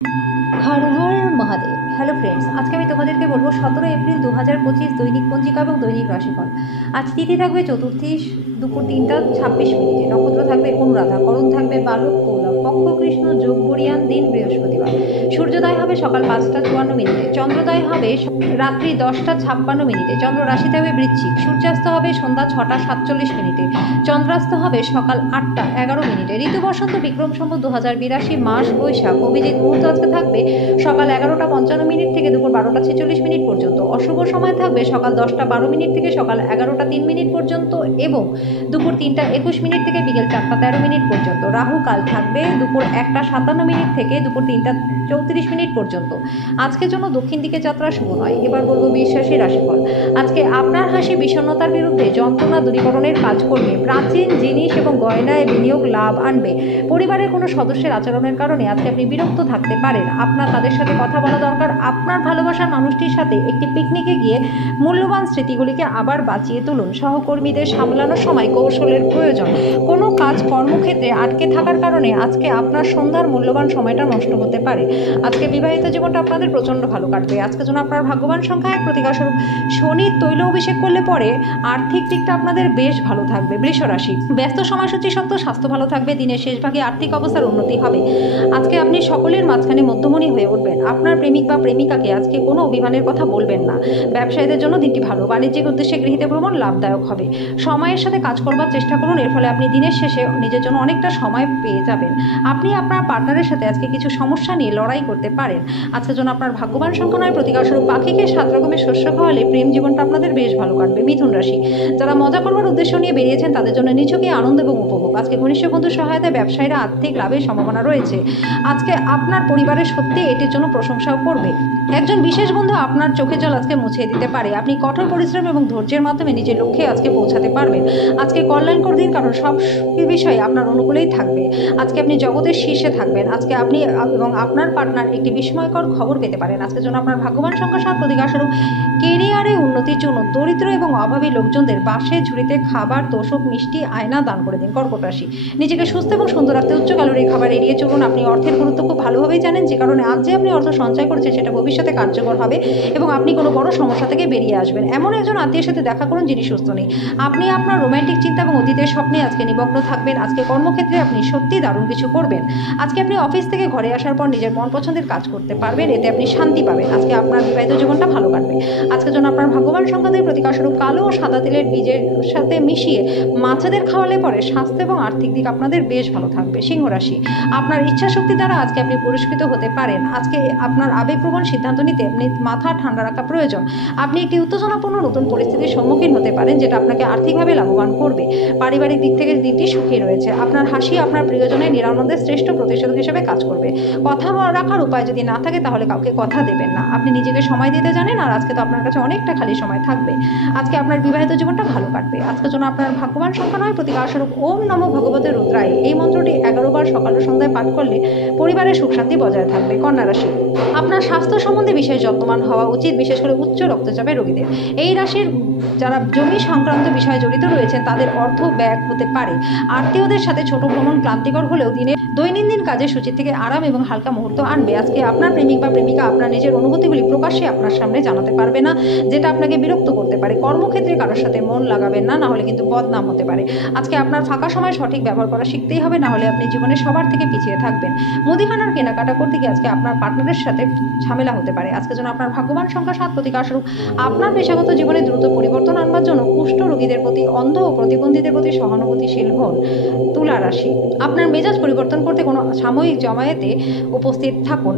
Har Har Mahadev. Hello friends, আজকে আমি তোমাদেরকে বলবো 17 এপ্রিল 2025 দৈনিক পঞ্জিকা এবং দৈনিক রাশিফল। আজ তিথি থাকবে চতুর্থী, দুপুর 3টা 26 মিনিটে। নক্ষত্র থাকবে অনুরাধা, করণ থাকবে বালক কৌলভ, পক্ষ কৃষ্ণ, যোগ বরিয়ান, দিন বৃহস্পতিবার। সূর্যোদয় হবে সকাল 5টা 54 মিনিটে, চন্দ্রোদয় হবে রাত্রি 10টা 56 মিনিটে। চন্দ্র রাশি থাকবে বৃশ্চিক। সূর্যাস্ত হবে সন্ধ্যা 6টা 47 মিনিটে, চন্দ্রাস্ত হবে সকাল 8টা 11 মিনিটে। ঋতু বসন্ত বিক্রম সম্বত 2082, মাস বৈশাখ। অভিজিৎ মুহূর্ত আজকে থাকবে সকাল 11টা 55 মিনিট থেকে দুপুর 12টা 46 মিনিট পর্যন্ত। অশুভ সময় থাকবে সকাল 10টা 12 মিনিট থেকে সকাল 11টা 3 মিনিট পর্যন্ত এবং দুপুর 3টা 21 মিনিট থেকে বিকেল 4টা 13 মিনিট পর্যন্ত। রাহু কাল থাকবে দুপুর 1টা 57 মিনিট থেকে দুপুর 3টা 34 মিনিট পর্যন্ত। আজকের জন্য দক্ষিণ দিকে যাত্রা শুভ নয়। এবার বলবো বিশ্বাসী রাশিফল। আজকে আপনার হাসি বিষণ্ণতার বিরুদ্ধে যন্ত্রণা দূরীকরণের কাজ করবে। প্রাচীন জিনিস এবং গয়নায় বিনিয়োগ লাভ আনবে। পরিবারের কোনো সদস্যের আচরণের কারণে আজকে আপনি বিরক্ত থাকতে পারেন। আপনার তাদের সাথে কথা বলা দরকার। আপনার ভালোবাসার মানুষটির সাথে একটি পিকনিকে গিয়ে মূল্যবান স্মৃতিগুলিকে আবার বাঁচিয়ে তুলুন। সহকর্মীদের সামলানোর সময় কৌশলের প্রয়োজন। কোনো কাজ কর্মক্ষেত্রে আটকে থাকার কারণে আজকে আপনার সন্ধ্যার মূল্যবান সময়টা নষ্ট হতে পারে। আজকে বিবাহিত জীবনটা আপনাদের প্রচণ্ড ভালো কাটবে। আজকের জন্য আপনার ভাগ্যবান সংখ্যা 1, প্রতিকারস্বরূপ শনির তৈল অভিষেক করলে পরে আর্থিক দিকটা আপনাদের বেশ ভালো থাকবে। বৃষ রাশি, ব্যস্ত সময়সূচি সত্ত্বেও স্বাস্থ্য ভালো থাকবে। দিনের শেষ ভাগে আর্থিক অবস্থার উন্নতি হবে। আজকে আপনি সকলের মাঝখানে মধ্যমণি হয়ে উঠবেন। আপনার প্রেমিক বা প্রেমিকাকে আজকে কোনো অভিমানের কথা বলবেন না। ব্যবসায়ীদের জন্য দিনটি ভালো। বাণিজ্যিক উদ্দেশ্যে গৃহীত ভ্রমণ লাভদায়ক হবে। সময়ের সাথে কাজ করবার চেষ্টা করুন, এর ফলে আপনি দিনের শেষে নিজের জন্য অনেকটা সময় পেয়ে যাবেন। আপনি আপনার পার্টনারের সাথে আজকে কিছু সমস্যা নিয়ে লড়াই করতে পারেন। আজকের জন্য আপনার ভাগ্যবান সংখ্যা নয়, প্রতিকারস্বরূপ পাখিকে 7 রকমের শস্য খাওয়ালে প্রেম জীবনটা আপনাদের বেশ ভালো কাটবে। মিথুন রাশি, যারা মজা করবার উদ্দেশ্য নিয়ে বেরিয়েছেন তাদের জন্য নিছকই আনন্দ এবং উপভোগ। আজকে ঘনিষ্ঠ বন্ধুর সহায়তায় ব্যবসায়ীরা আর্থিক লাভের সম্ভাবনা রয়েছে। আজকে আপনার পরিবারের সত্যি এটির জন্য প্রশংসাও করবে। একজন বিশেষ বন্ধু আপনার চোখের জল আজকে মুছিয়ে দিতে পারে। আপনি কঠোর পরিশ্রম এবং ধৈর্যের মাধ্যমে নিজের লক্ষ্যে আজকে পৌঁছাতে পারবেন। আজকে কল্যাণকর দিন, কারণ সব বিষয় আপনার অনুকূলেই থাকবে। আজকে আপনি জগতের শীর্ষে থাকবেন। আজকে আপনি এবং আপনার পার্টনার একটি বিস্ময়কর খবর পেতে পারেন। আজকের জন্য আপনার ভাগ্যবান সংখ্যা 7, প্রতিকারস্বরূপ কেরিয়ারে উন্নতির জন্য দরিদ্র এবং অভাবী লোকজনদের বাসে ঝুড়িতে খাবার, তোষক, মিষ্টি, আয়না দান করে দিন। কর্কট রাশি, নিজেকে সুস্থ এবং সুন্দর রাখতে উচ্চ ক্যালোরির খাবার এড়িয়ে চলুন। আপনি অর্থের গুরুত্ব খুব ভালোভাবেই জানেন, যে কারণে আজ যে আপনি অর্থ সঞ্চয় করেছেন সেটা ভবিষ্যতে কার্যকর হবে এবং আপনি কোনো বড় সমস্যা থেকে বেরিয়ে আসবেন। এমন একজন আত্মীয়ের সাথে দেখা করুন যিনি সুস্থ নেই। আপনি আপনার রোম্যান্টিক চিন্তা এবং অতীতের স্বপ্নে আজকে নিমগ্ন থাকবেন। আজকে কর্মক্ষেত্রে আপনি সত্যি দারুণ কিছু করবেন। আজকে আপনি অফিস থেকে ঘরে আসার পর নিজের মন পছন্দের কাজ করতে পারবেন, এতে আপনি শান্তি পাবেন। আজকে আপনার বিবাহিত জীবনটা ভালো কাটবে। আজকের জন্য আপনার ভাগ্যবান সংখ্যাদের প্রতিকারস্বরূপ কালো ও সাদা তিলের বীজের সাথে মিশিয়ে মাছেদের খাওয়ালে পরে স্বাস্থ্য এবং আর্থিক দিক আপনাদের বেশ ভালো থাকবে। সিংহ রাশি, আপনার ইচ্ছা শক্তি দ্বারা আজকে আপনি পুরস্কৃত হতে পারেন। আজকে আপনার আবেগপ্রবণ সিদ্ধান্ত নিতে মাথা ঠান্ডা রাখা প্রয়োজন। আপনি একটি উত্তেজনাপূর্ণ নতুন পরিস্থিতির সম্মুখীন হতে পারেন, যেটা আপনাকে আর্থিকভাবে লাভবান করবে। পারিবারিক দিক থেকে দিনটি সুখী রয়েছে। আপনার হাসি আপনার প্রিয়জনের নিরানন্দের শ্রেষ্ঠ প্রতিষেধক হিসেবে কাজ করবে। কথা রাখার উপায় যদি না থাকে তাহলে কাউকে কথা দেবেন না। আপনি নিজেকে সময় দিতে জানেন, আর আজকে তো আপনার কাছে অনেকটা খালি সময় থাকবে। আজকে আপনার বিবাহিত জীবনটা ভালো কাটবে। আজকের জন্য আপনার ভাগ্যবান সংখ্যা নয়, প্রতিকারস্বরূপ ওম নমো ভগবতে রুদ্রায় এই মন্ত্রটি 11 বার সকাল ও সন্ধ্যায় পাঠ করলে পরিবারের সুখ শান্তি বজায় থাকবে। কন্যা রাশি, আপনার স্বাস্থ্য সম্বন্ধে বিশেষ যত্নবান হওয়া উচিত, বিশেষ করে উচ্চ রক্তচাপের রোগীদের। এই রাশির যারা জমি সংক্রান্ত বিষয়ে জড়িত রয়েছেন তাদের অর্থ ব্যয় হতে পারে। আত্মীয়দের সাথে ছোট ভ্রমণ ক্লান্তিকর হলেও দৈনন্দিন কাজের সূচি থেকে আরাম এবং হালকা মুহূর্ত আনবে। আজকে আপনার প্রেমিক বা প্রেমিকা আপনার নিজের অনুভূতিগুলি প্রকাশ্যে আপনার সামনে জানাতে পারবে না, যেটা আপনাকে বিরক্ত করতে পারে। কর্মক্ষেত্রে কারোর সাথে মন লাগাবেন না, না হলে কিন্তু বদনাম হতে পারে। আজকে আপনার ফাঁকা সময় সঠিক ব্যবহার করা শিখতেই হবে, না হলে আপনি জীবনে সবার থেকে পিছিয়ে থাকবেন। মুদিখানার কেনাকাটা করতে গিয়ে আজকে আপনার পার্টনারের সাথে ঝামেলা হতে পারে। আজকে যেন আপনার ভাগ্যবান সংখ্যা 7, প্রতিকারস্বরূপ আপনার পেশাগত জীবনে দ্রুত পরিবর্তন আনবার জন্য কুষ্ঠ রোগীদের প্রতি, অন্ধ ও প্রতিবন্ধীদের প্রতি সহানুভূতিশীল হন। তুলা রাশি, আপনার মেজাজ পরিবর্তন করতে কোনো সাময়িক জমায়েতে উপস্থিত থাকুন।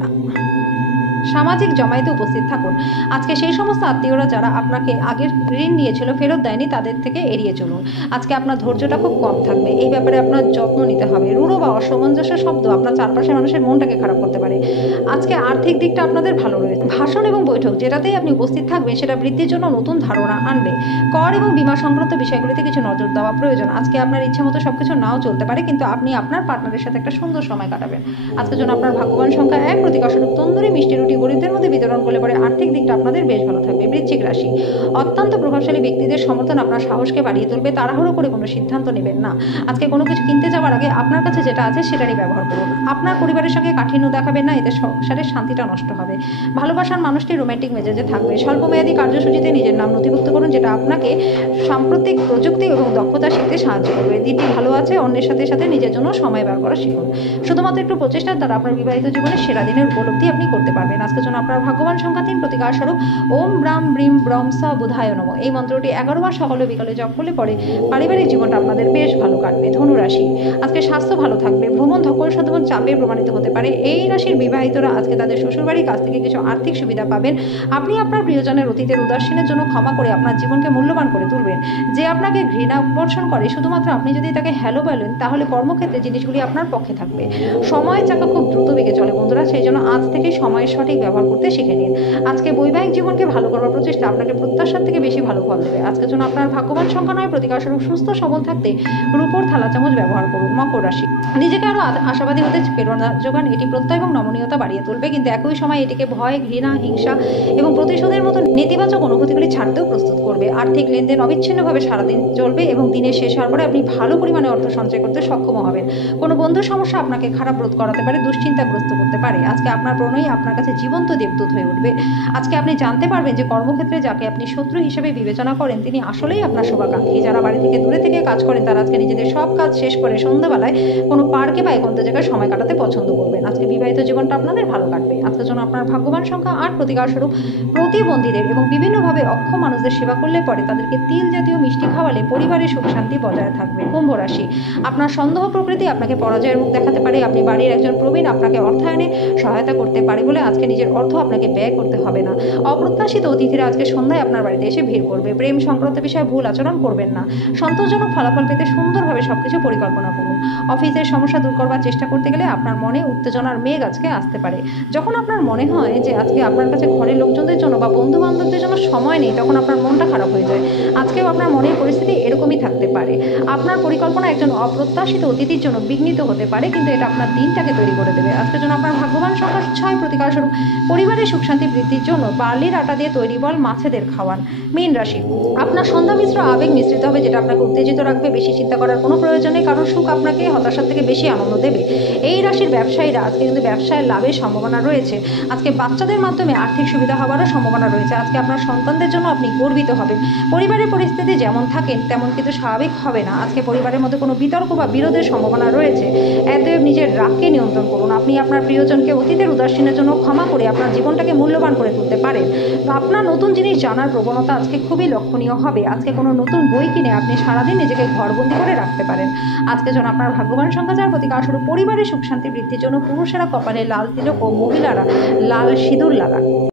সামাজিক জমায়েতে উপস্থিত থাকুন। আজকে সেই সমস্ত আত্মীয়রা যারা আপনাকে আগের ঋণ নিয়েছিল ফেরত দেয়নি তাদের থেকে এড়িয়ে চলুন। আজকে আপনার ধৈর্যটা খুব কম থাকবে, এই ব্যাপারে আপনার যত্ন নিতে হবে। রূঢ় বা অসামঞ্জস্য শব্দ আপনার চারপাশের মানুষের মনটাকে খারাপ করতে পারে। আজকে আর্থিক দিকটা আপনাদের ভালো রয়েছে। ভাষণ এবং বৈঠক যেটাতেই আপনি উপস্থিত থাকবেন সেটা বৃদ্ধির জন্য নতুন ধারণা আনবে। কর এবং বীমা সংক্রান্ত বিষয়গুলিতে কিছু নজর দেওয়া প্রয়োজন। আজকে আপনার ইচ্ছা মতো সবকিছু নাও চলতে পারে, কিন্তু আপনি আপনার পার্টনারের সাথে একটা সুন্দর সময় কাটাবেন। আজকের জন্য আপনার ভাগ্যবান সংখ্যা 1, প্রতিকারস্বরূপ তন্দুরি মিষ্টি রুটি গরিবদের মধ্যে বিতরণ করলে পরে আর্থিক দিকটা আপনাদের বেশ ভালো থাকবে। বৃশ্চিক রাশি, অত্যন্ত প্রভাবশালী ব্যক্তিদের সমর্থন আপনার সাহসকে বাড়িয়ে তুলবে। তাড়াহুড়ো করে কোনো সিদ্ধান্ত নেবেন না। আজকে কোনো কিছু কিনতে যাওয়ার আগে আপনার কাছে যেটা আছে সেটারই ব্যবহার করুন। আপনার পরিবারের সঙ্গে কাঠিন্য দেখাবেন না, এতে সংসারের শান্তিটা নষ্ট হবে। ভালোবাসার মানুষটি রোমান্টিক মেজাজে থাকবে। স্বল্পমেয়াদী কার্যসূচিতে নিজের নাম নথিভুক্ত করুন, যেটা আপনাকে সাম্প্রতিক প্রযুক্তি এবং দক্ষতা শিখতে সাহায্য করবে। দিনটি ভালো আছে, অন্যের সাথে সাথে নিজের জন্য সময় বার করা শিখুন। শুধুমাত্র একটু প্রচেষ্টার দ্বারা আপনার বিবাহিত জীবনের সেরা দিনের উপলব্ধি আপনি করতে পারবেন। আজকের জন্য আপনার ভাগ্যবান সংখ্যা 3, প্রতিকার স্বরূপ ওম ব্রাম ব্রিম ব্রম সা বুধায় নমঃ। এই মন্ত্রটি 11 বার সকালে বিকালে জপ করলে পরে পারিবারিক জীবনটা আপনাদের বেশ ভালো কাটবে। ধনু রাশি, আজকে স্বাস্থ্য ভালো থাকবে। ভ্রমণ ধকল সাধারণ চাপে প্রমাণিত হতে পারে। এই রাশির বিবাহিতরা আজকে তাদের শ্বশুরবাড়ির কাছ থেকে কিছু আর্থিক সুবিধা পাবেন। আপনি আপনার প্রিয়জনের অতীতের উদাসীনের জন্য ক্ষমা করে আপনার জীবনকে মূল্যবান করে তুলবেন। যে আপনাকে ঘৃণা বর্ষণ করে, শুধুমাত্র আপনি যদি তাকে হ্যালো বলেন, তাহলে কর্মক্ষেত্রে জিনিসগুলি আপনার পক্ষে থাকবে। সময়ের চাকা খুব দ্রুত বেগে চলে বন্ধুরা, সেই জন্য আজ থেকে সময়ের সঠিক ব্যবহার করতে শিখে নিন। আজকে বৈবাহিক জীবনকে ভালো করার প্রচেষ্টা আপনাকে প্রত্যাশার থেকে বেশি ভালো ফল দেবে। আজকের জন্য আপনার ভাগ্যবান সংখ্যা 9, প্রতিকার স্বরূপ সুস্থ সবল থাকতে রূপোর থালা চামচ ব্যবহার করুন। মকর রাশি, নিজেকে আরো আশাবাদী হতে প্রেরণা যোগান। এটি প্রত্যয় এবং নমনীয়তা বাড়িয়ে তুলবে, কিন্তু একই সময় এটিকে ভয়, ঘৃণা, হিংসা এবং প্রতিশোধের মতো নেতিবাচক অনুভূতিগুলি ছাড়তেও প্রস্তুত করবে। আর্থিক লেনদেন অবিচ্ছিন্নভাবে সারাদিন চলবে এবং দিনের শেষ হওয়ার পরে আপনি ভালো পরিমাণে অর্থ সঞ্চয় করতে সক্ষম হবেন। কোনো বন্ধুর সমস্যা আপনাকে খারাপ বোধ করাতে পারে, দুশ্চিন্তাগ্রস্ত করতে পারে। আজকে আপনার প্রণয়ী আপনার কাছে জীবন্ত দেবদূত হয়ে উঠবে। আজকে আপনি জানতে পারবেন যে কর্মক্ষেত্রে যাকে আপনি শত্রু হিসেবে বিবেচনা করেন, তিনি আসলেই আপনার শুভাকাঙ্ক্ষী। যারা বাড়ি থেকে দূরে থেকে কাজ করেন, তারা আজকে নিজেদের সব কাজ শেষ করে সন্ধ্যাবেলায় কোনো পার্কে বা একান্ত জায়গায় সময় কাটাতে পছন্দ করবেন। আজকে বিবাহিত জীবনটা আপনাদের ভালো কাটবে। আজকের জন্য আপনার ভাগ্যবান সংখ্যা 8, প্রতিকার স্বরূপ প্রতিবন্ধীদের এবং বিভিন্নভাবে অক্ষম মানুষদের সেবা করলে পরে তাদেরকে তিল জাতীয় মিষ্টি খাওয়ালে পরিবারের সুখ শান্তি বজায় থাকবে। কুম্ভ রাশি, আপনার সন্দেহ প্রকৃতি আপনাকে পরাজয়ের মুখ দেখাতে পারে। আপনি বাড়ির একজন প্রবীণ আপনাকে অর্থায়নে সহায়তা করতে পারে বলে আজকে নিজের অর্থ আপনাকে ব্যয় করতে হবে না। অপ্রত্যাশিত অতিথিরা আজকে সন্ধ্যায় আপনার বাড়িতে এসে ভিড় করবে। প্রেম সংক্রান্ত বিষয়ে ভুল আচরণ করবেন না। সন্তোষজনক ফলাফল পেতে সুন্দরভাবে সবকিছু পরিকল্পনা করুন। অফিসের সমস্যা দূর করবার চেষ্টা করতে গেলে আপনার মনে উত্তেজনার মেঘ আজকে আসতে পারে। যখন আপনার মনে হয় যে আজকে আপনার কাছে ঘরের লোকজনদের জন্য বা বন্ধু বান্ধবদের জন্য সময় নেই, তখন আপনার মনটা খারাপ হয়ে যায়। আজকেও আপনার মনের পরিস্থিতি এরকমই থাকতে পারে। আপনার পরিকল্পনা একজন অপ্রত্যাশিত অতিথির জন্য বিঘ্নিত হতে পারে, কিন্তু এটা আপনার দিনটাকে তৈরি করে দেবে। আজকের জন্য আপনার ভাগ্যবান সংখ্যা 6, প্রতিকার স্বরূপ পরিবারের সুখ শান্তি বৃদ্ধির জন্য বার্লির আটা দিয়ে তৈরি বল মাছেদের খাওয়ান। মীন রাশি, আপনার সন্ধ্যা মিশ্র আবেগ মিশ্রিত হবে, যেটা আপনাকে উত্তেজিত রাখবে। বেশি চিন্তা করার কোনো প্রয়োজন নেই, কারণ সুখ আপনাকে হতাশার থেকে বেশি আনন্দ দেবে। এই রাশির ব্যবসায়ীরা আজকে কিন্তু ব্যবসায় লাভের সম্ভাবনা রয়েছে। আজকে বাচ্চাদের মাধ্যমে আর্থিক সুবিধা হওয়ারও সম্ভাবনা রয়েছে। আজকে আপনার সন্তানদের জন্য আপনি গর্বিত হবেন। পরিবারের পরিস্থিতি যেমন থাকেন তেমন কিন্তু স্বাভাবিক হবে না। আজকে পরিবারের মধ্যে কোনো বিতর্ক বা বিরোধের সম্ভাবনা রয়েছে। অতএব নিজের রাগকে নিয়ন্ত্রণ করুন। আপনি আপনার প্রিয়জনকে অতীতের উদাসীনের জন্য ক্ষমা করে আপনার জীবনটাকে মূল্যবান করে তুলতে পারেন। আপনার নতুন জিনিস জানার প্রবণতা আজকে খুবই লক্ষণীয় হবে। আজকে কোনো নতুন বই কিনে আপনি সারাদিন নিজেকে ঘরবন্দি করে রাখতে পারেন। আজকে যেন আপনার ভাগ্যবান সংখ্যা 4, প্রতিকার স্বরূপ পরিবারের সুখ শান্তি বৃদ্ধির জন্য পুরুষেরা কপালে লাল তিলক ও মহিলারা লাল সিঁদুর লাগান।